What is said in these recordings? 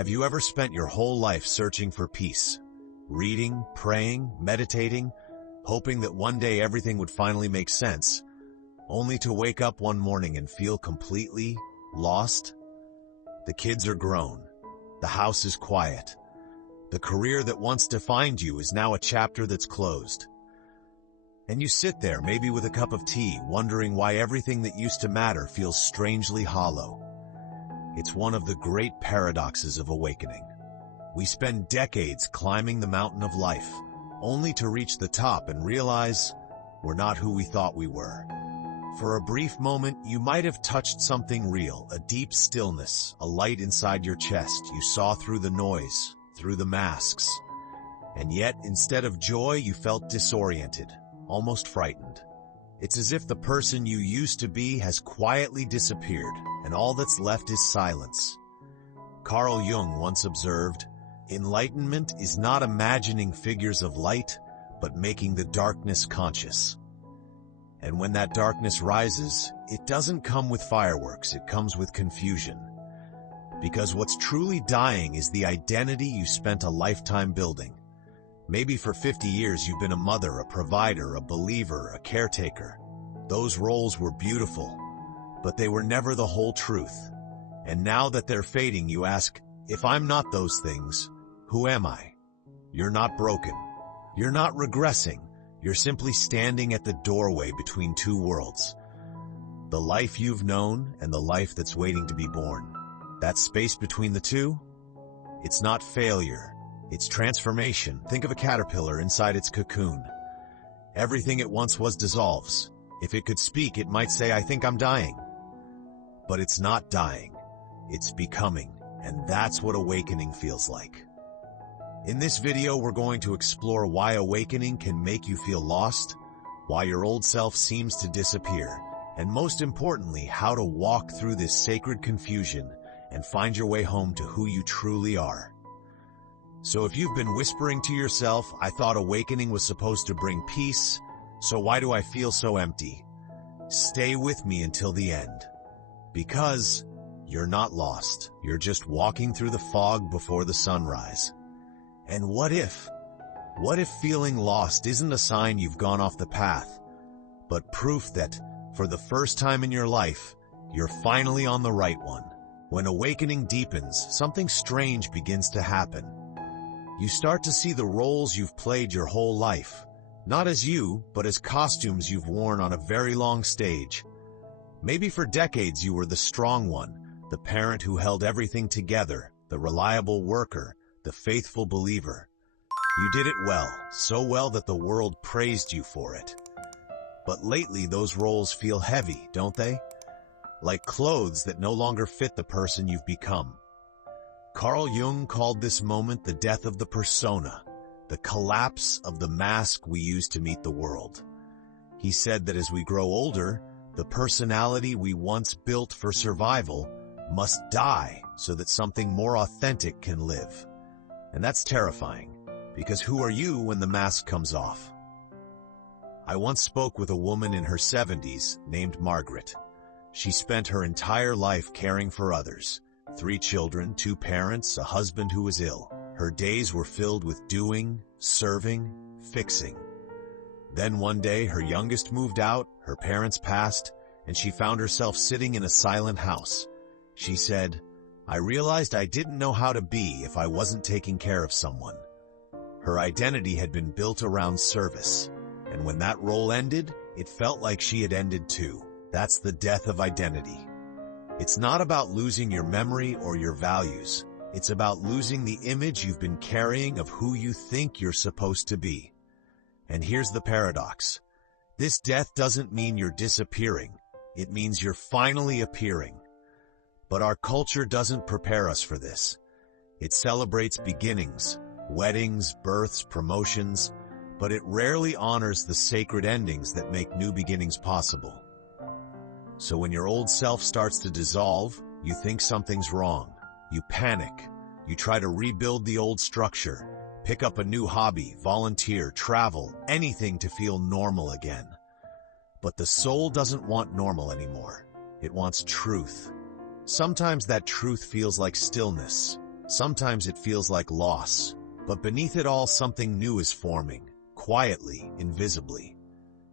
Have you ever spent your whole life searching for peace? Reading, praying, meditating, hoping that one day everything would finally make sense, only to wake up one morning and feel completely lost? The kids are grown. The house is quiet. The career that once defined you is now a chapter that's closed. And you sit there, maybe with a cup of tea, wondering why everything that used to matter feels strangely hollow. It's one of the great paradoxes of awakening. We spend decades climbing the mountain of life, only to reach the top and realize we're not who we thought we were. For a brief moment, you might have touched something real, a deep stillness, a light inside your chest. You saw through the noise, through the masks. And yet, instead of joy, you felt disoriented, almost frightened. It's as if the person you used to be has quietly disappeared, and all that's left is silence. Carl Jung once observed, "Enlightenment is not imagining figures of light, but making the darkness conscious." And when that darkness rises, it doesn't come with fireworks, it comes with confusion. Because what's truly dying is the identity you spent a lifetime building. Maybe for 50 years you've been a mother, a provider, a believer, a caretaker. Those roles were beautiful, but they were never the whole truth. And now that they're fading, you ask, if I'm not those things, who am I? You're not broken. You're not regressing. You're simply standing at the doorway between two worlds. The life you've known and the life that's waiting to be born. That space between the two? It's not failure. It's transformation. Think of a caterpillar inside its cocoon. Everything it once was dissolves. If it could speak, it might say, "I think I'm dying." But it's not dying. It's becoming. And that's what awakening feels like. In this video, we're going to explore why awakening can make you feel lost, why your old self seems to disappear, and most importantly, how to walk through this sacred confusion and find your way home to who you truly are. So if you've been whispering to yourself, "I thought awakening was supposed to bring peace, so why do I feel so empty?" Stay with me until the end. Because you're not lost. You're just walking through the fog before the sunrise. And what if feeling lost isn't a sign you've gone off the path, but proof that, for the first time in your life, you're finally on the right one? When awakening deepens, something strange begins to happen. You start to see the roles you've played your whole life, not as you, but as costumes you've worn on a very long stage. Maybe for decades you were the strong one, the parent who held everything together, the reliable worker, the faithful believer. You did it well, so well that the world praised you for it. But lately those roles feel heavy, don't they? Like clothes that no longer fit the person you've become. Carl Jung called this moment the death of the persona, the collapse of the mask we use to meet the world. He said that as we grow older, the personality we once built for survival must die so that something more authentic can live. And that's terrifying, because who are you when the mask comes off? I once spoke with a woman in her 70s named Margaret. She spent her entire life caring for others. 3 children, 2 parents, a husband who was ill. Her days were filled with doing, serving, fixing. Then one day, her youngest moved out, her parents passed, and she found herself sitting in a silent house. She said, "I realized I didn't know how to be if I wasn't taking care of someone." Her identity had been built around service, and when that role ended, it felt like she had ended too. That's the death of identity. It's not about losing your memory or your values. It's about losing the image you've been carrying of who you think you're supposed to be. And here's the paradox. This death doesn't mean you're disappearing. It means you're finally appearing. But our culture doesn't prepare us for this. It celebrates beginnings, weddings, births, promotions, but it rarely honors the sacred endings that make new beginnings possible. So when your old self starts to dissolve, you think something's wrong. You panic. You try to rebuild the old structure, pick up a new hobby, volunteer, travel, anything to feel normal again. But the soul doesn't want normal anymore. It wants truth. Sometimes that truth feels like stillness, Sometimes it feels like loss, but beneath it all something new is forming, quietly, invisibly.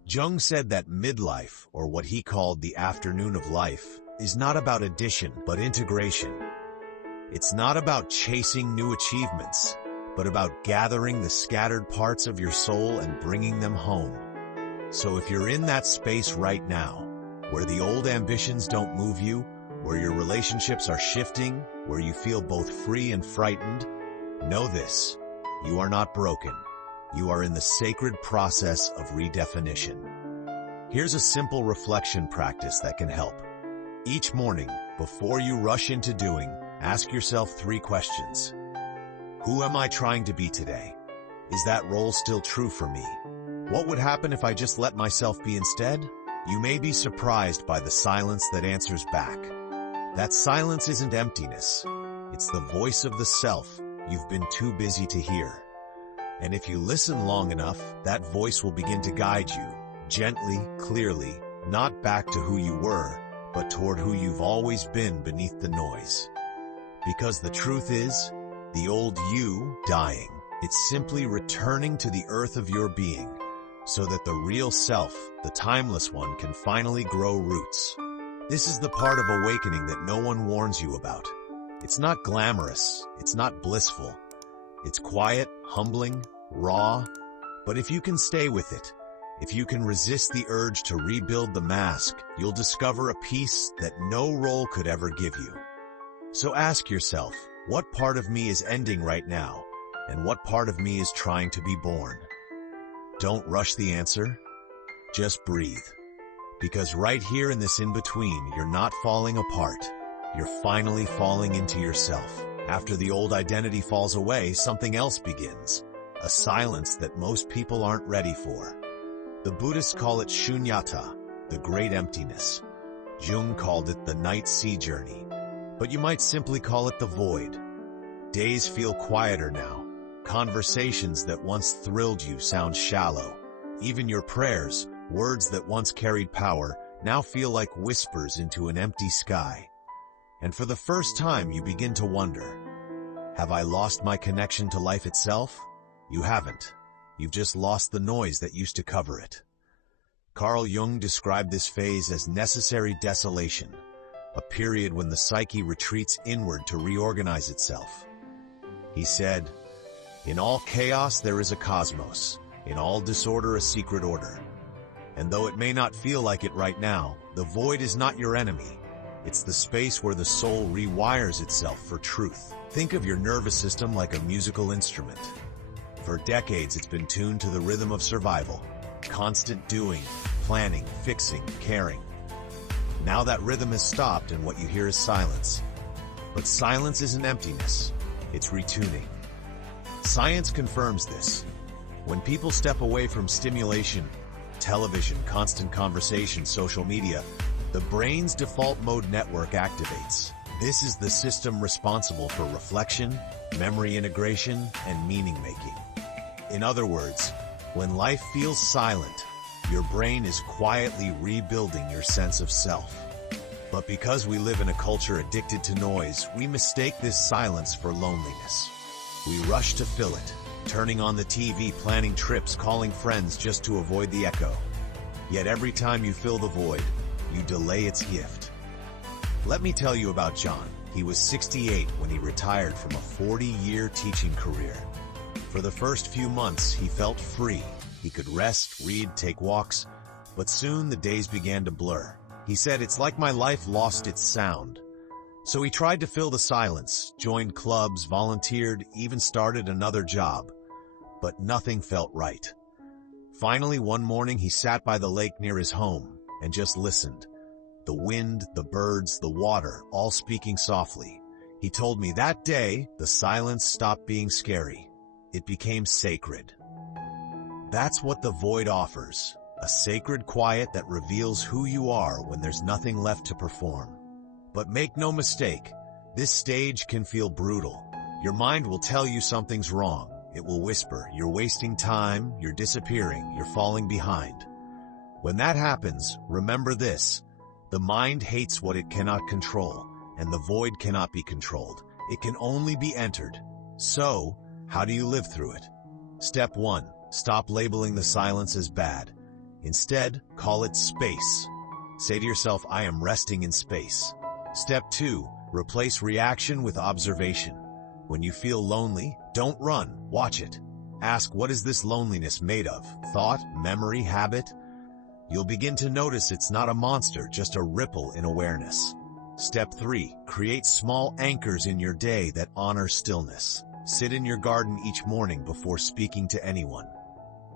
Jung said that midlife, or what he called the afternoon of life, is not about addition but integration. It's not about chasing new achievements, but about gathering the scattered parts of your soul and bringing them home. So if you're in that space right now, where the old ambitions don't move you, where your relationships are shifting, where you feel both free and frightened, know this: you are not broken. You are in the sacred process of redefinition. Here's a simple reflection practice that can help. Each morning, before you rush into doing, ask yourself 3 questions. Who am I trying to be today? Is that role still true for me? What would happen if I just let myself be instead? You may be surprised by the silence that answers back. That silence isn't emptiness. It's the voice of the self you've been too busy to hear. And if you listen long enough, that voice will begin to guide you, gently, clearly, not back to who you were, but toward who you've always been beneath the noise. Because the truth is, the old you dying. It's simply returning to the earth of your being, so that the real self, the timeless one, can finally grow roots. This is the part of awakening that no one warns you about. It's not glamorous, it's not blissful. It's quiet, humbling, raw, but if you can stay with it, if you can resist the urge to rebuild the mask, you'll discover a peace that no role could ever give you. So ask yourself, what part of me is ending right now, and what part of me is trying to be born? Don't rush the answer, just breathe. Because right here in this in-between, you're not falling apart. You're finally falling into yourself. After the old identity falls away, something else begins. A silence that most people aren't ready for. The Buddhists call it shunyata, the great emptiness. Jung called it the night sea journey. But you might simply call it the void. Days feel quieter now. Conversations that once thrilled you sound shallow. Even your prayers, words that once carried power, now feel like whispers into an empty sky. And for the first time you begin to wonder, have I lost my connection to life itself? You haven't. You've just lost the noise that used to cover it. Carl Jung described this phase as necessary desolation, a period when the psyche retreats inward to reorganize itself. He said, "In all chaos there is a cosmos, in all disorder a secret order. And though it may not feel like it right now, the void is not your enemy. It's the space where the soul rewires itself for truth." Think of your nervous system like a musical instrument. For decades it's been tuned to the rhythm of survival. Constant doing, planning, fixing, caring. Now that rhythm has stopped and what you hear is silence. But silence isn't emptiness, it's retuning. Science confirms this. When people step away from stimulation, television, constant conversation, social media, the brain's default mode network activates. This is the system responsible for reflection, memory integration, and meaning-making. In other words, when life feels silent, your brain is quietly rebuilding your sense of self. But because we live in a culture addicted to noise, we mistake this silence for loneliness. We rush to fill it, turning on the TV, planning trips, calling friends just to avoid the echo. Yet every time you fill the void, you delay its gift. Let me tell you about John. He was 68 when he retired from a 40-year teaching career. For the first few months, he felt free. He could rest, read, take walks, but soon the days began to blur. He said, "It's like my life lost its sound." So he tried to fill the silence, joined clubs, volunteered, even started another job. But nothing felt right. Finally, one morning, he sat by the lake near his home and just listened. The wind, the birds, the water, all speaking softly. He told me that day, the silence stopped being scary. It became sacred. That's what the void offers, a sacred quiet that reveals who you are when there's nothing left to perform. But make no mistake, this stage can feel brutal. Your mind will tell you something's wrong. It will whisper, "You're wasting time, you're disappearing, you're falling behind." When that happens, remember this: the mind hates what it cannot control, and the void cannot be controlled. It can only be entered. So, how do you live through it? Step 1. Stop labeling the silence as bad. Instead, call it space. Say to yourself, I am resting in space. Step 2. Replace reaction with observation. When you feel lonely, don't run, watch it. Ask, what is this loneliness made of? Thought, memory, habit? You'll begin to notice it's not a monster, just a ripple in awareness. Step 3. Create small anchors in your day that honor stillness. Sit in your garden each morning before speaking to anyone.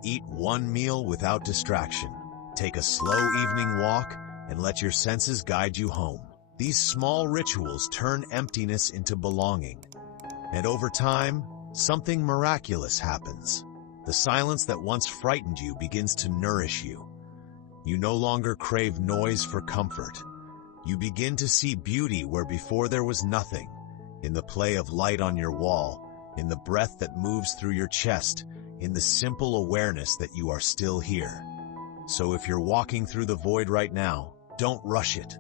Eat one meal without distraction. Take a slow evening walk and let your senses guide you home. These small rituals turn emptiness into belonging. And over time, something miraculous happens. The silence that once frightened you begins to nourish you. You no longer crave noise for comfort. You begin to see beauty where before there was nothing. In the play of light on your wall, in the breath that moves through your chest, in the simple awareness that you are still here. So if you're walking through the void right now, don't rush it.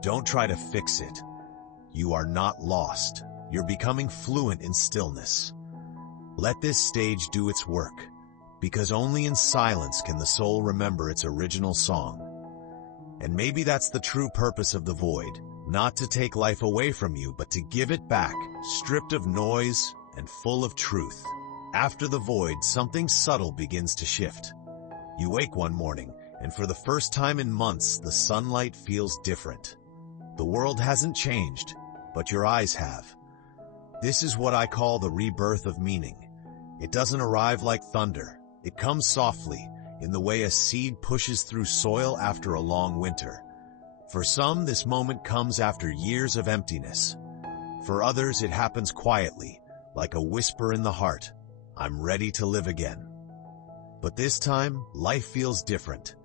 Don't try to fix it. You are not lost. You're becoming fluent in stillness. Let this stage do its work, because only in silence can the soul remember its original song. And maybe that's the true purpose of the void, not to take life away from you, but to give it back, stripped of noise and full of truth. After the void, something subtle begins to shift. You wake one morning, and for the first time in months, the sunlight feels different. The world hasn't changed, but your eyes have. This is what I call the rebirth of meaning. It doesn't arrive like thunder. It comes softly, in the way a seed pushes through soil after a long winter. For some, this moment comes after years of emptiness. For others, it happens quietly, like a whisper in the heart. I'm ready to live again. But this time, life feels different.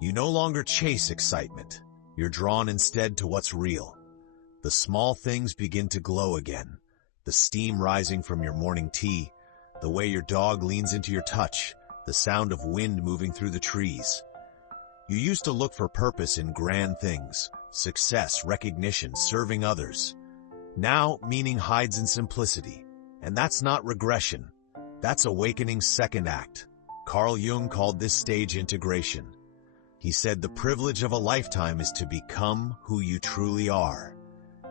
You no longer chase excitement. You're drawn instead to what's real. The small things begin to glow again. The steam rising from your morning tea, the way your dog leans into your touch, the sound of wind moving through the trees. You used to look for purpose in grand things, success, recognition, serving others. Now, meaning hides in simplicity. And that's not regression. That's awakening's second act. Carl Jung called this stage integration. He said the privilege of a lifetime is to become who you truly are.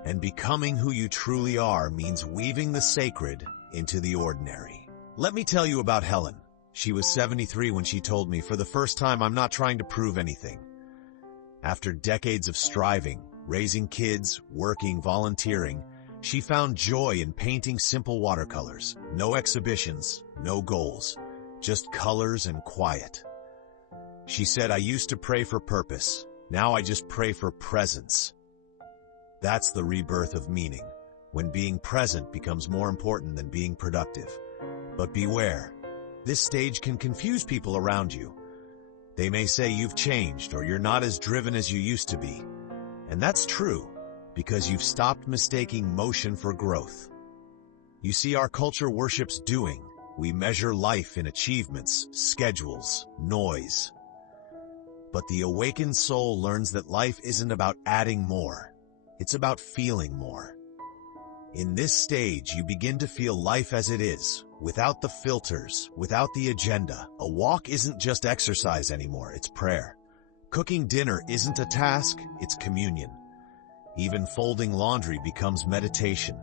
And becoming who you truly are means weaving the sacred into the ordinary. Let me tell you about Helen. She was 73 when she told me, for the first time, I'm not trying to prove anything. After decades of striving, raising kids, working, volunteering, she found joy in painting simple watercolors. No exhibitions, no goals, just colors and quiet. She said, I used to pray for purpose. Now I just pray for presence. That's the rebirth of meaning, when being present becomes more important than being productive. But beware, this stage can confuse people around you. They may say you've changed or you're not as driven as you used to be. And that's true, because you've stopped mistaking motion for growth. You see, our culture worships doing. We measure life in achievements, schedules, noise. But the awakened soul learns that life isn't about adding more. It's about feeling more. In this stage, you begin to feel life as it is, without the filters, without the agenda. A walk isn't just exercise anymore, it's prayer. Cooking dinner isn't a task, it's communion. Even folding laundry becomes meditation,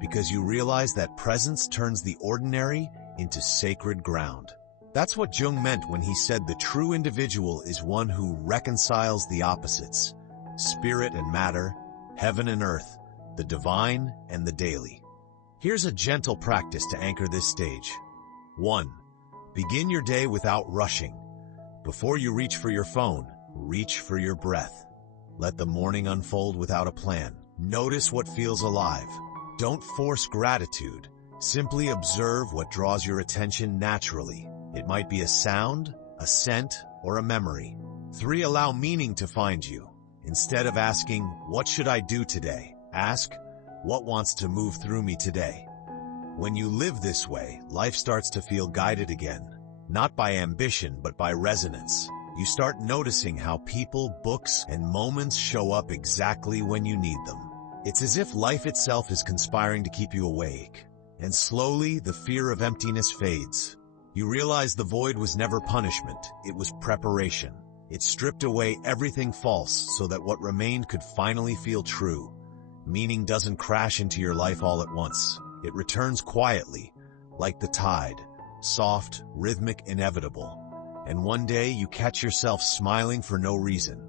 because you realize that presence turns the ordinary into sacred ground. That's what Jung meant when he said the true individual is one who reconciles the opposites, spirit and matter, heaven and earth, the divine and the daily. Here's a gentle practice to anchor this stage. 1. Begin your day without rushing. Before you reach for your phone, reach for your breath. Let the morning unfold without a plan. Notice what feels alive. Don't force gratitude. Simply observe what draws your attention naturally. It might be a sound, a scent, or a memory. 3. Allow meaning to find you. Instead of asking, what should I do today? Ask, what wants to move through me today? When you live this way, life starts to feel guided again. Not by ambition, but by resonance. You start noticing how people, books, and moments show up exactly when you need them. It's as if life itself is conspiring to keep you awake. And slowly, the fear of emptiness fades. You realize the void was never punishment, it was preparation. It stripped away everything false so that what remained could finally feel true. Meaning doesn't crash into your life all at once. It returns quietly, like the tide, soft, rhythmic, inevitable. And one day you catch yourself smiling for no reason,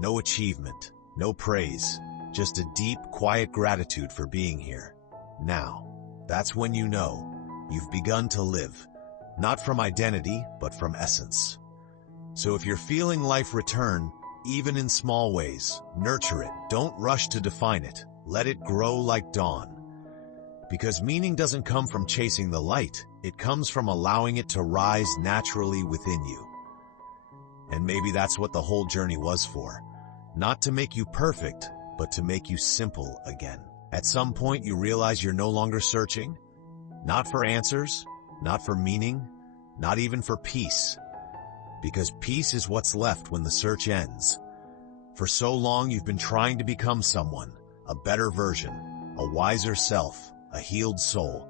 no achievement, no praise, just a deep, quiet gratitude for being here. Now, that's when you know you've begun to live, not from identity, but from essence. So if you're feeling life return, even in small ways, nurture it. Don't rush to define it. Let it grow like dawn. Because meaning doesn't come from chasing the light, it comes from allowing it to rise naturally within you. And maybe that's what the whole journey was for. Not to make you perfect, but to make you simple again. At some point you realize you're no longer searching, not for answers, not for meaning, not even for peace. Because peace is what's left when the search ends. For so long you've been trying to become someone, a better version, a wiser self, a healed soul.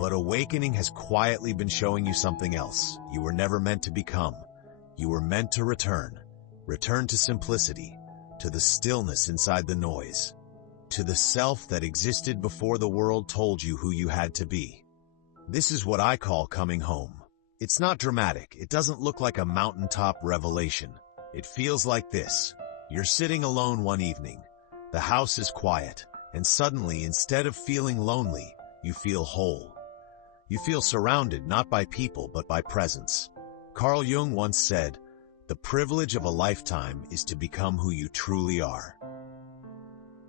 But awakening has quietly been showing you something else. You were never meant to become. You were meant to return. Return to simplicity, to the stillness inside the noise, to the self that existed before the world told you who you had to be. This is what I call coming home. It's not dramatic. It doesn't look like a mountaintop revelation. It feels like this. You're sitting alone one evening. The house is quiet, and suddenly, instead of feeling lonely, you feel whole. You feel surrounded not by people but by presence. Carl Jung once said, "The privilege of a lifetime is to become who you truly are."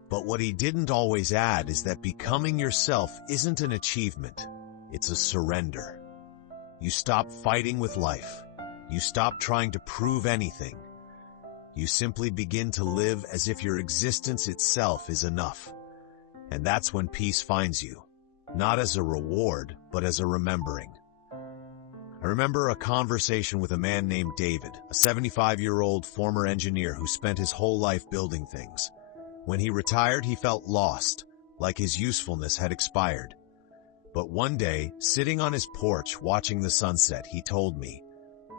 But what he didn't always add is that becoming yourself isn't an achievement. It's a surrender. You stop fighting with life. You stop trying to prove anything. You simply begin to live as if your existence itself is enough. And that's when peace finds you, not as a reward, but as a remembering. I remember a conversation with a man named David, a 75-year-old former engineer who spent his whole life building things. When he retired, he felt lost, like his usefulness had expired. But one day, sitting on his porch watching the sunset, he told me,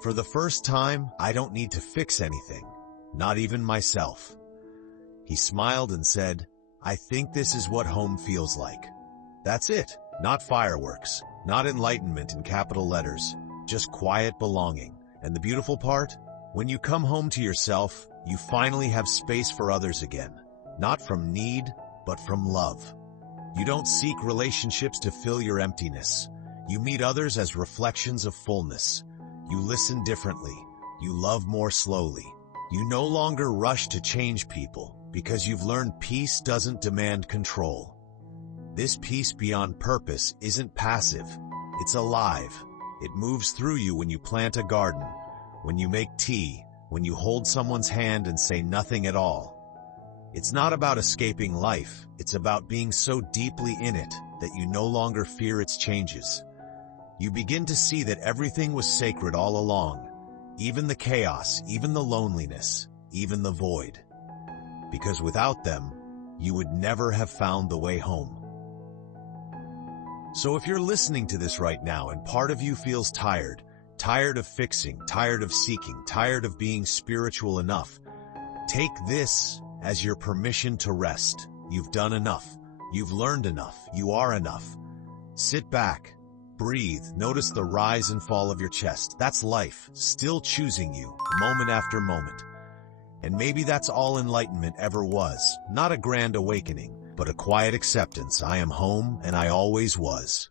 "For the first time, I don't need to fix anything, not even myself." He smiled and said, "I think this is what home feels like." That's it. Not fireworks, not enlightenment in capital letters, just quiet belonging. And the beautiful part? When you come home to yourself, you finally have space for others again. Not from need, but from love. You don't seek relationships to fill your emptiness. You meet others as reflections of fullness. You listen differently. You love more slowly. You no longer rush to change people, because you've learned peace doesn't demand control. This peace beyond purpose isn't passive. It's alive. It moves through you when you plant a garden, when you make tea, when you hold someone's hand and say nothing at all. It's not about escaping life. It's about being so deeply in it that you no longer fear its changes. You begin to see that everything was sacred all along, even the chaos, even the loneliness, even the void. Because without them, you would never have found the way home. So if you're listening to this right now and part of you feels tired, tired of fixing, tired of seeking, tired of being spiritual enough, take this as your permission to rest. You've done enough. You've learned enough. You are enough. Sit back. Breathe. Notice the rise and fall of your chest. That's life, still choosing you, moment after moment. And maybe that's all enlightenment ever was. Not a grand awakening, but a quiet acceptance. I am home, and I always was.